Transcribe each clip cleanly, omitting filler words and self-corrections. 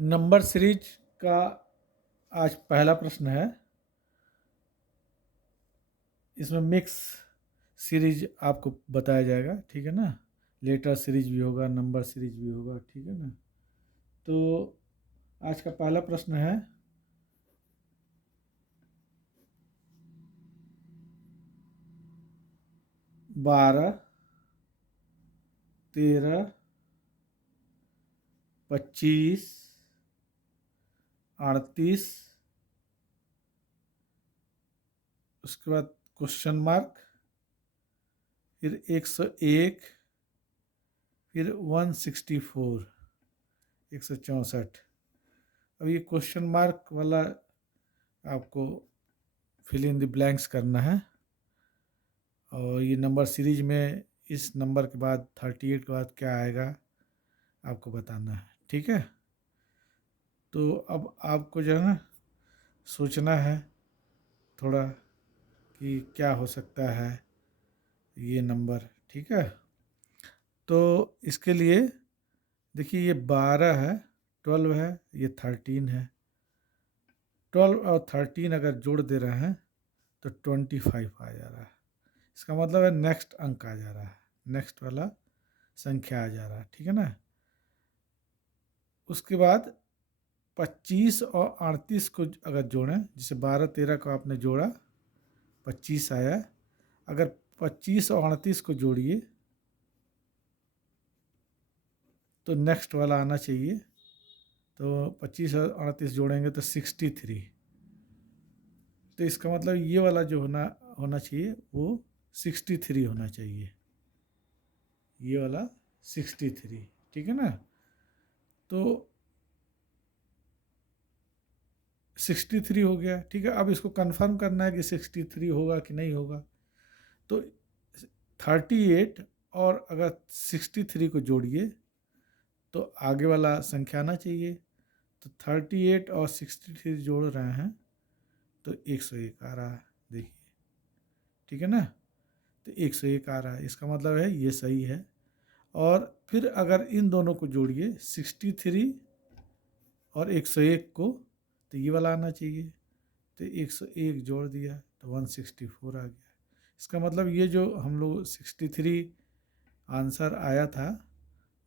Number series का आज पहला प्रश्न है। इसमें मिक्स सीरीज आपको बताया जाएगा, ठीक है ना। लेटर सीरीज भी होगा, नंबर सीरीज भी होगा, ठीक है ना। तो आज का पहला प्रश्न है, 12, 13, 25, 38, उसके बाद क्वेश्चन मार्क, फिर 101, फिर 164, 164। अब ये क्वेश्चन मार्क वाला आपको फिल इन द ब्लैंक्स करना है। और ये नंबर सीरीज में इस नंबर के बाद 38 के बाद क्या आएगा आपको बताना है, ठीक है। तो अब आपको जो है ना सोचना है थोड़ा कि क्या हो सकता है ये नंबर, ठीक है। तो इसके लिए देखिए, ये 12 है, 12 है, ये 13 है। 12 और 13 अगर जोड़ दे रहे हैं तो 25 आ जा रहा है। इसका मतलब है नेक्स्ट अंक आ जा रहा है, नेक्स्ट वाला संख्या आ जा रहा है, ठीक है ना। उसके बाद 25 और 38 को अगर जोड़ें, जैसे 12 13 को आपने जोड़ा, 25 आया। अगर 25 और 38 को जोड़िए तो नेक्स्ट वाला आना चाहिए। तो 25 और 38 जोड़ेंगे तो 63। तो इसका मतलब ये वाला जो होना होना चाहिए वो 63 होना चाहिए, ये वाला 63, ठीक है ना। तो 63 हो गया, ठीक है। अब इसको कंफर्म करना है कि 63 होगा कि नहीं होगा। तो 38 और अगर 63 को जोड़िए तो आगे वाला संख्या आना चाहिए। तो 38 और 63 जोड़ रहे हैं तो 101 आ रहा है, देखिए, ठीक है ना। तो 101 आ रहा है, इसका मतलब है ये सही है। और फिर अगर इन दोनों को जोड़िए 63 और 101 को, तो ये वाला आना चाहिए। तो 101 जोड़ दिया तो 164 आ गया। इसका मतलब ये जो हम लोग 63 आंसर आया था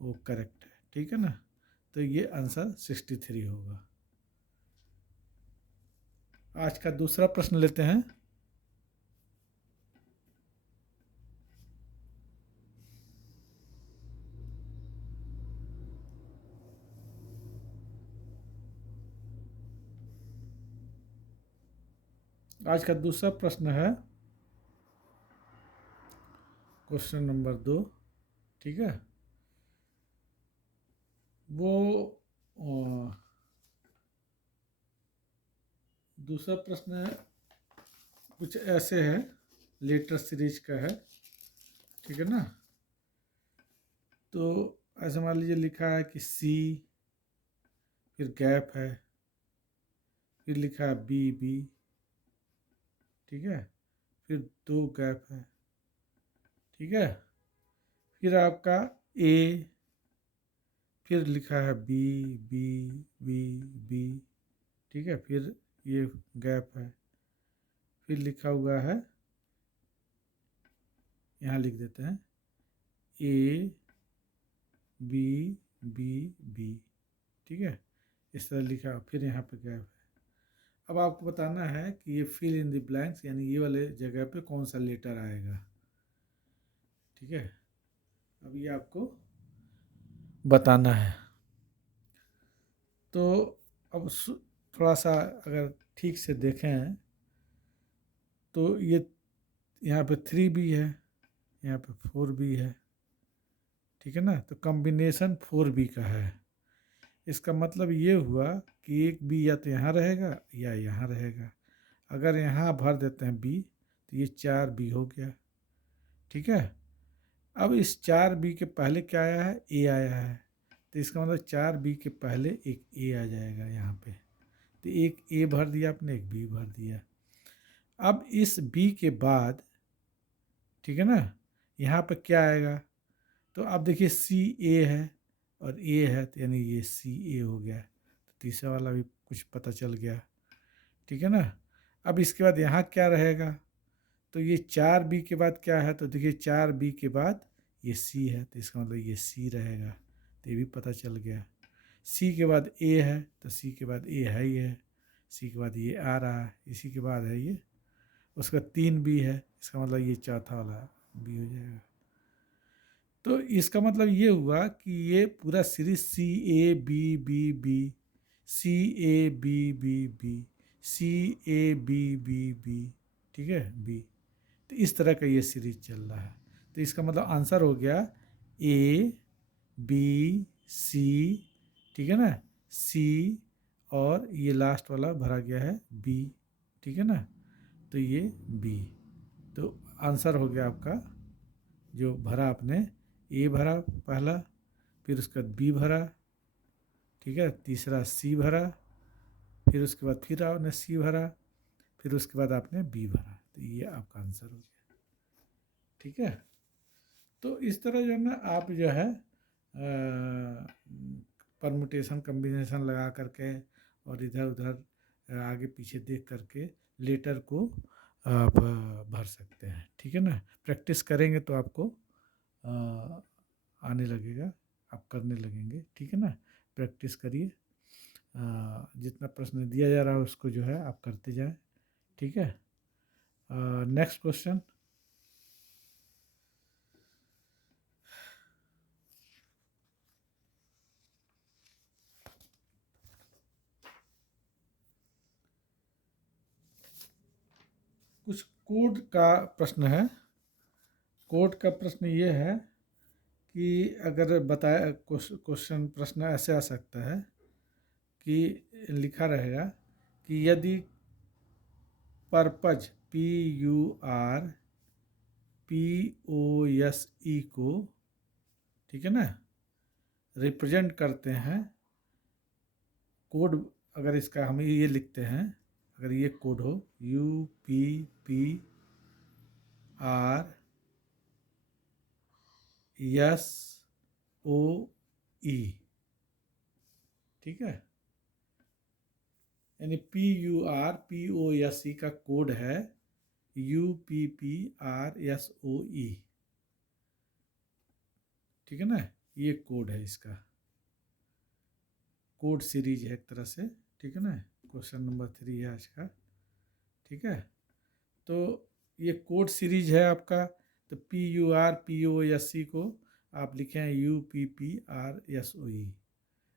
वो करेक्ट है, ठीक है ना। तो ये आंसर 63 होगा। आज का दूसरा प्रश्न लेते हैं। आज का दूसरा प्रश्न है क्वेश्चन नंबर 2, ठीक है। वो दूसरा प्रश्न कुछ ऐसे है, लेटर सीरीज का है, ठीक है ना। तो ऐसे मान लीजिए लिखा है कि सी, फिर गैप है, फिर लिखा है बी बी, ठीक है, फिर 2 गैप है, ठीक है, फिर आपका ए, फिर लिखा है बी बी बी बी, ठीक है, फिर ये गैप है, फिर लिखा हुआ है, यहाँ लिख देते हैं ए बी बी बी, ठीक है, इस तरह लिखा, फिर यहाँ पे गैप है। अब आपको बताना है कि ये फिल इन द ब्लैंक्स, यानी ये वाले जगह पे कौन सा लेटर आएगा, ठीक है। अब ये आपको बताना है। तो अब थोड़ा सा अगर ठीक से देखें तो ये यहाँ पे 3 भी है, यहाँ पे 4 भी है, ठीक है ना। तो कॉम्बिनेशन 4 बी का है। इसका मतलब ये हुआ कि एक बी या तो यहाँ रहेगा या यहाँ रहेगा। अगर यहाँ भर देते हैं बी तो ये 4 बी हो गया, ठीक है। अब इस 4 बी के पहले क्या आया है, ए आया है। तो इसका मतलब 4 बी के पहले एक ए आ जाएगा यहाँ पे। तो एक ए भर दिया आपने, एक बी भर दिया। अब इस बी के बाद, ठीक है ना, यहाँ पे क्या आएगा। तो आप देखिए सी ए है और ए है, तो यानी ये सी ए हो गया। तीसरा वाला भी कुछ पता चल गया, ठीक है ना। अब इसके बाद यहाँ क्या रहेगा, तो ये 4B के बाद क्या है, तो देखिए 4B के बाद ये C है, तो इसका मतलब ये C रहेगा, तो ये भी पता चल गया। C के बाद A है, तो C के बाद A है ही है, C के बाद ये आ रहा है, इसी के बाद है ये, उसका 3B है, इसका मतलब ये चौथा वाला B हो जाएगा। तो इसका मतलब ये हुआ कि ये पूरा सीरीज CABBB, CABBB, CABBB, ठीक है, B, तो इस तरह का ये सीरीज चल रहा है। तो इसका मतलब आंसर हो गया ABC, ठीक है ना, C, और ये लास्ट वाला भरा गया है B, ठीक है ना, तो ये B। तो आंसर हो गया आपका, जो भरा आपने A भरा पहला, फिर उसके बाद B भरा, ठीक है, तीसरा C भरा, फिर उसके बाद फिर आपने C भरा, फिर उसके बाद आपने B भरा, तो ये आपका आंसर हो गया, ठीक है। तो इस तरह जो है ना आप जो है परमुटेशन कम्बिनेशन लगा करके और इधर उधर आगे पीछे देख करके लेटर को आप भर सकते हैं, ठीक है ना। प्रैक्टिस करेंगे तो आपको आने लगेगा, आप करने लगेंगे, ठीक है ना। प्रैक्टिस करिए, जितना प्रश्न दिया जा रहा है उसको जो है आप करते जाएं, ठीक है। नेक्स्ट क्वेश्चन, कुछ कोड का प्रश्न है। कोड का प्रश्न ये है कि अगर बताया क्वेश्चन प्रश्न ऐसे आ सकता है कि लिखा रहेगा कि यदि पर्पज PURPOSE को, ठीक है ना, रिप्रेजेंट करते हैं, कोड अगर इसका हम ये लिखते हैं, अगर ये कोड हो UPPRSOE, ठीक है, यानी PURPOSE का कोड है UPPRSOE, ठीक है ना, ये कोड है, इसका कोड सीरीज है एक तरह से, ठीक है ना। क्वेश्चन नंबर 3 है आज का, ठीक है। तो ये कोड सीरीज है आपका, तो PURPOSE को आप लिखे हैं UPPRSOE।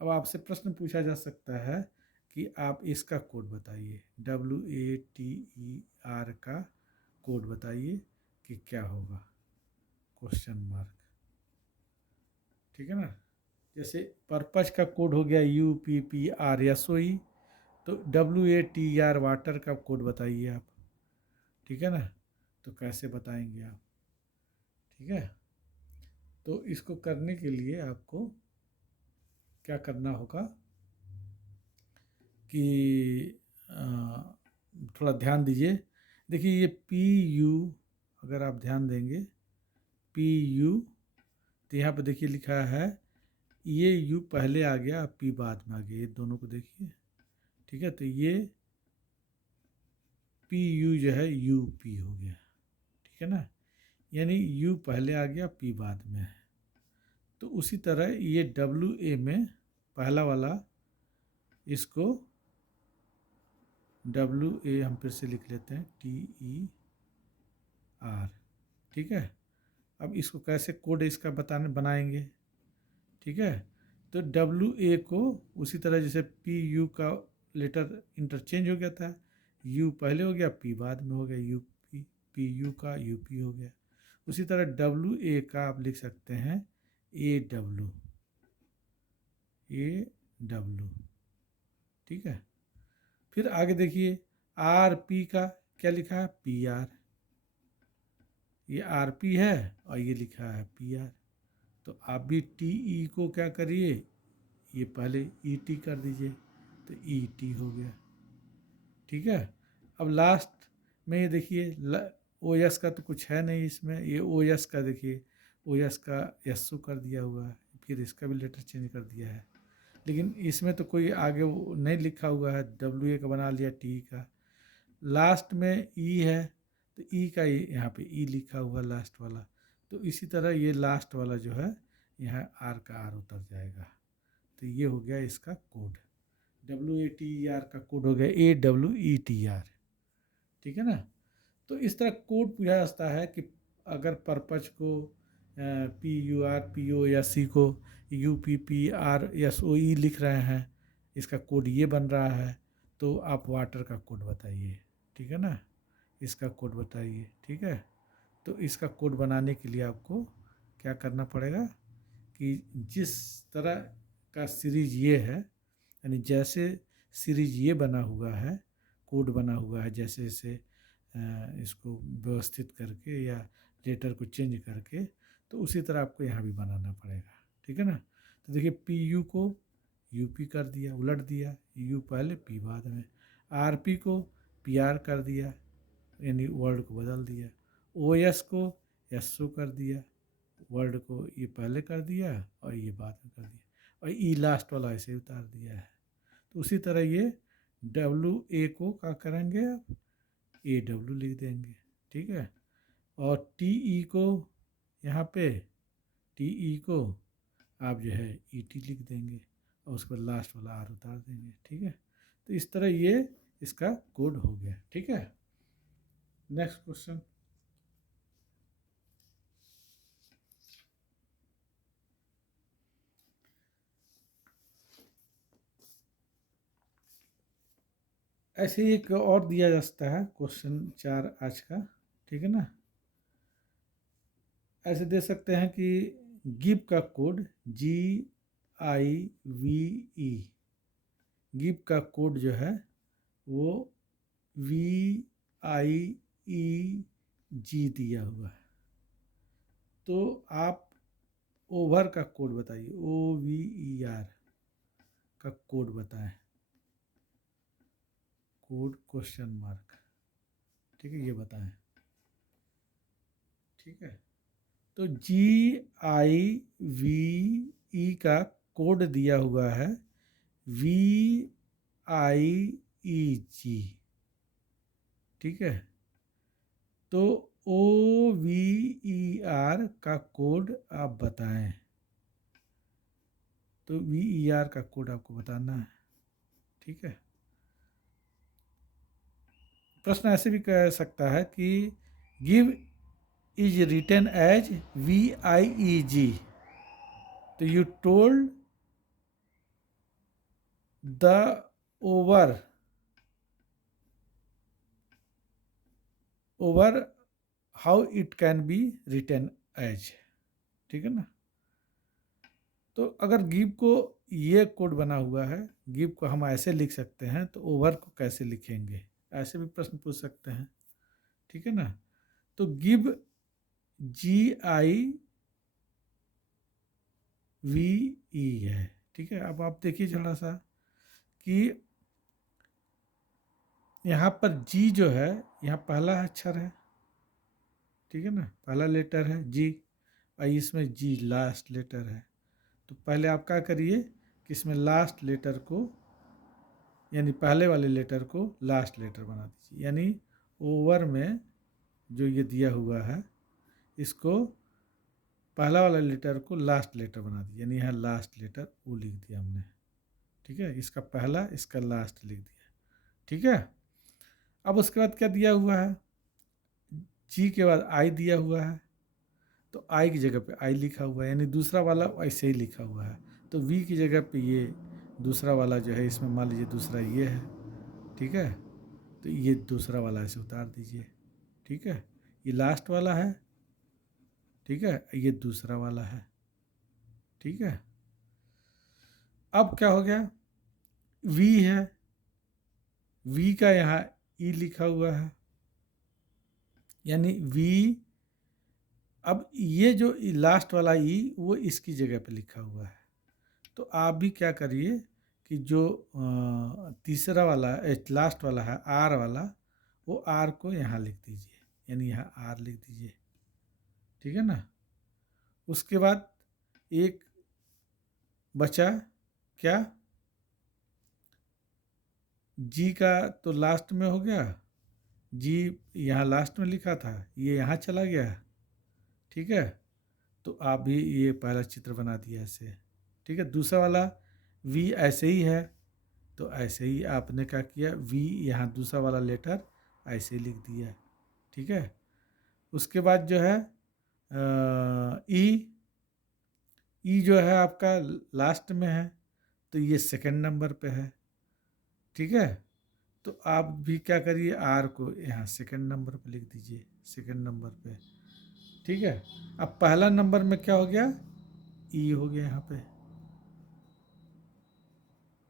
अब आपसे प्रश्न पूछा जा सकता है कि आप इसका कोड बताइए, WATER का कोड बताइए कि क्या होगा, क्वेश्चन मार्क, ठीक है ना। जैसे पर्पज का कोड हो गया UPPRSOE, तो WATER वाटर का कोड बताइए आप, ठीक है ना। तो कैसे बताएंगे आप, ठीक है। तो इसको करने के लिए आपको क्या करना होगा कि थोड़ा ध्यान दीजिए। देखिए ये PU, अगर आप ध्यान देंगे PU, तो यहाँ पे देखिए लिखा है, ये U पहले आ गया, P बाद में आ गया, ये दोनों को देखिए, ठीक है। तो ये PU जो है UP हो गया, ठीक है ना, यानी U पहले आ गया, P बाद में है। तो उसी तरह ये WA में पहला वाला, इसको WA हम फिर से लिख लेते हैं TER, ठीक है। अब इसको कैसे कोड इसका बनाएंगे, ठीक है। तो WA को उसी तरह जैसे PU का लेटर इंटरचेंज हो गया था, U पहले हो गया, P बाद में हो गया, UP, PU का UP हो गया। उसी तरह WA का आप लिख सकते हैं AW, ठीक है। फिर आगे देखिए RP का क्या लिखा है, PR, ये RP है और ये लिखा है PR। तो आप भी TE को क्या करिए, ये पहले ET कर दीजिए, तो ET हो गया, ठीक है। अब लास्ट में ये देखिए OS का तो कुछ है नहीं इसमें, ये OS का देखिए, OS का SO कर दिया हुआ है, फिर इसका भी लेटर चेंज कर दिया है। लेकिन इसमें तो कोई आगे वो नहीं लिखा हुआ है, WA का बना लिया टी का, लास्ट में ई है तो ई का यहाँ पे ई लिखा हुआ लास्ट वाला, तो इसी तरह ये लास्ट वाला जो है यहाँ आर का आर उतर जाएगा। तो ये हो गया इसका कोड, WATER का कोड हो गया AWETR, ठीक है ना। तो इस तरह कोड पूछा जाता है कि अगर पर्पज को PUR PO या C को UPPRSOE लिख रहे हैं, इसका कोड ये बन रहा है, तो आप वाटर का कोड बताइए, ठीक है ना, इसका कोड बताइए, ठीक है। तो इसका कोड बनाने के लिए आपको क्या करना पड़ेगा कि जिस तरह का सीरीज ये है, यानी जैसे सीरीज ये बना हुआ है, कोड बना हुआ है, जैसे जैसे इसको व्यवस्थित करके या लेटर को चेंज करके, तो उसी तरह आपको यहाँ भी बनाना पड़ेगा, ठीक है ना। तो देखिए PU को UP कर दिया, उलट दिया, U पहले P बाद में, RP को PR कर दिया, यानी वर्ड को बदल दिया, OS को SO कर दिया, वर्ड को ये पहले कर दिया और ये बाद में कर दिया, और ई लास्ट वाला ऐसे ही उतार दिया है। तो उसी तरह ये WA को क्या करेंगे आप, AW लिख देंगे, ठीक है। और TE को यहाँ पे TE को आप जो है ET लिख देंगे और उसके बाद लास्ट वाला R उतार देंगे, ठीक है। तो इस तरह ये इसका कोड हो गया, ठीक है। नेक्स्ट क्वेश्चन, ऐसे ही एक और दिया जा सकता है क्वेश्चन 4 आज का, ठीक है ना। ऐसे दे सकते हैं कि गिव का कोड GIVE, गिव का कोड जो है वो VIEG दिया हुआ है। तो आप ओवर का कोड बताइए, OVER का कोड बताएं, कोड क्वेश्चन मार्क, ठीक है, ये बताएं, ठीक है। तो GIVE का कोड दिया हुआ है VIEG, ठीक है। तो OVER का कोड आप बताएं, तो VER का कोड आपको बताना है, ठीक है। प्रश्न ऐसे भी कह सकता है कि give is written as VIEG, तो you told the over how it can be written as, ठीक है ना। तो अगर गिव को ये कोड बना हुआ है, गिव को हम ऐसे लिख सकते हैं, तो ओवर को कैसे लिखेंगे, ऐसे भी प्रश्न पूछ सकते हैं, ठीक है ना। तो गिव GIVE है, ठीक है। अब आप देखिए थोड़ा सा कि यहाँ पर G जो है, यहाँ पहला अक्षर है, ठीक है ना, पहला लेटर है G, और इसमें G लास्ट लेटर है। तो पहले आप क्या करिए कि इसमें लास्ट लेटर को, यानी पहले वाले लेटर को लास्ट लेटर बना दीजिए, यानी ओवर में जो ये दिया हुआ है इसको पहला वाला लेटर को लास्ट लेटर बना दीजिए, यानी यहाँ लास्ट लेटर O लिख दिया हमने, ठीक है, इसका पहला इसका लास्ट लिख दिया, ठीक है। अब उसके बाद क्या दिया हुआ है, G के बाद I दिया हुआ है, तो I की जगह पे I लिखा हुआ है, यानी दूसरा वाला ऐसे ही लिखा हुआ है। तो V की जगह पे ये दूसरा वाला जो है, इसमें मान लीजिए दूसरा ये है, ठीक है, तो ये दूसरा वाला ऐसे उतार दीजिए, ठीक है। ये लास्ट वाला है, ठीक है, ये दूसरा वाला है, ठीक है। अब क्या हो गया, V है, V का यहाँ E लिखा हुआ है, यानी V, अब ये जो लास्ट वाला E वो इसकी जगह पे लिखा हुआ है। तो आप भी क्या करिए कि जो तीसरा वाला लास्ट वाला है R वाला, वो R को यहाँ लिख दीजिए, यानी यहाँ R लिख दीजिए, ठीक है ना। उसके बाद एक बचा क्या, जी का तो लास्ट में हो गया, जी यहाँ लास्ट में लिखा था, ये यहाँ चला गया, ठीक है। तो आप भी ये पहला चित्र बना दिया ऐसे, ठीक है। दूसरा वाला वी ऐसे ही है, तो ऐसे ही आपने क्या किया, वी यहाँ दूसरा वाला लेटर ऐसे ही लिख दिया, ठीक है। उसके बाद जो है ई जो है आपका लास्ट में है, तो ये सेकंड नंबर पे है, ठीक है। तो आप भी क्या करिए, आर को यहाँ सेकंड नंबर पे लिख दीजिए, सेकंड नंबर पे, ठीक है। अब पहला नंबर में क्या हो गया, ई हो गया यहाँ पे,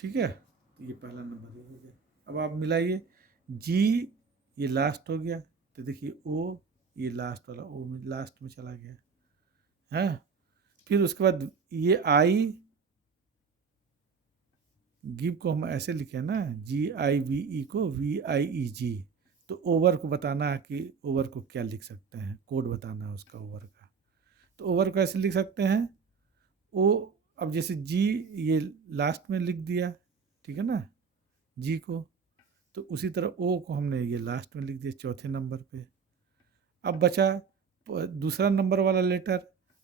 ठीक है। तो ये पहला नंबर ये हो गया। अब आप मिलाइए, जी ये लास्ट हो गया, तो देखिए ओ ये लास्ट वाला ओ में लास्ट में चला गया है। फिर उसके बाद ये आई, गिव को हम ऐसे लिखे ना, जी आई वी ई को वी आई ई जी। तो ओवर को बताना है कि ओवर को क्या लिख सकते हैं, कोड बताना है उसका ओवर का। तो ओवर को ऐसे लिख सकते हैं ओ, अब जैसे जी ये लास्ट में लिख दिया, ठीक है ना, जी को, तो उसी तरह ओ को हमने ये लास्ट में लिख दिया चौथे नंबर पे। अब बचा दूसरा नंबर वाला लेटर,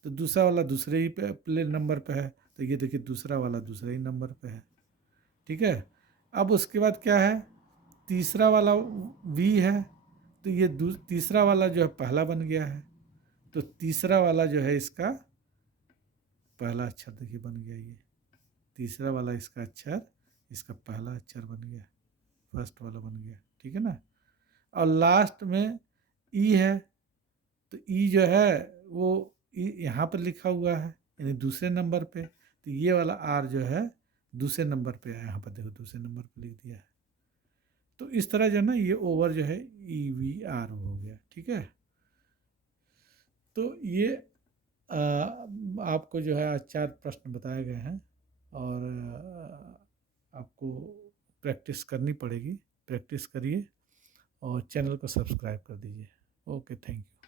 तो दूसरा वाला दूसरे ही पे नंबर पे है, तो ये देखिए दूसरा वाला दूसरे ही नंबर पे है, ठीक है। अब उसके बाद क्या है, तीसरा वाला वी है, तो ये तीसरा वाला जो है पहला बन गया है, तो तीसरा वाला जो है इसका पहला अक्षर देखिए बन गया, ये तीसरा वाला इसका अक्षर इसका पहला अक्षर बन गया, फर्स्ट वाला बन गया, ठीक है ना। और लास्ट में ई है, तो ई जो है वो यहाँ पर लिखा हुआ है यानी दूसरे नंबर पे, तो ये वाला आर जो है दूसरे नंबर पे है, यहाँ पर देखो दूसरे नंबर पे लिख दिया है। तो इस तरह जो है ना ये ओवर जो है ई वी आर हो गया, ठीक है। तो ये आपको जो है आज 4 प्रश्न बताए गए हैं, और आपको प्रैक्टिस करनी पड़ेगी, प्रैक्टिस करिए और चैनल को सब्सक्राइब कर दीजिए। Okay, thank you.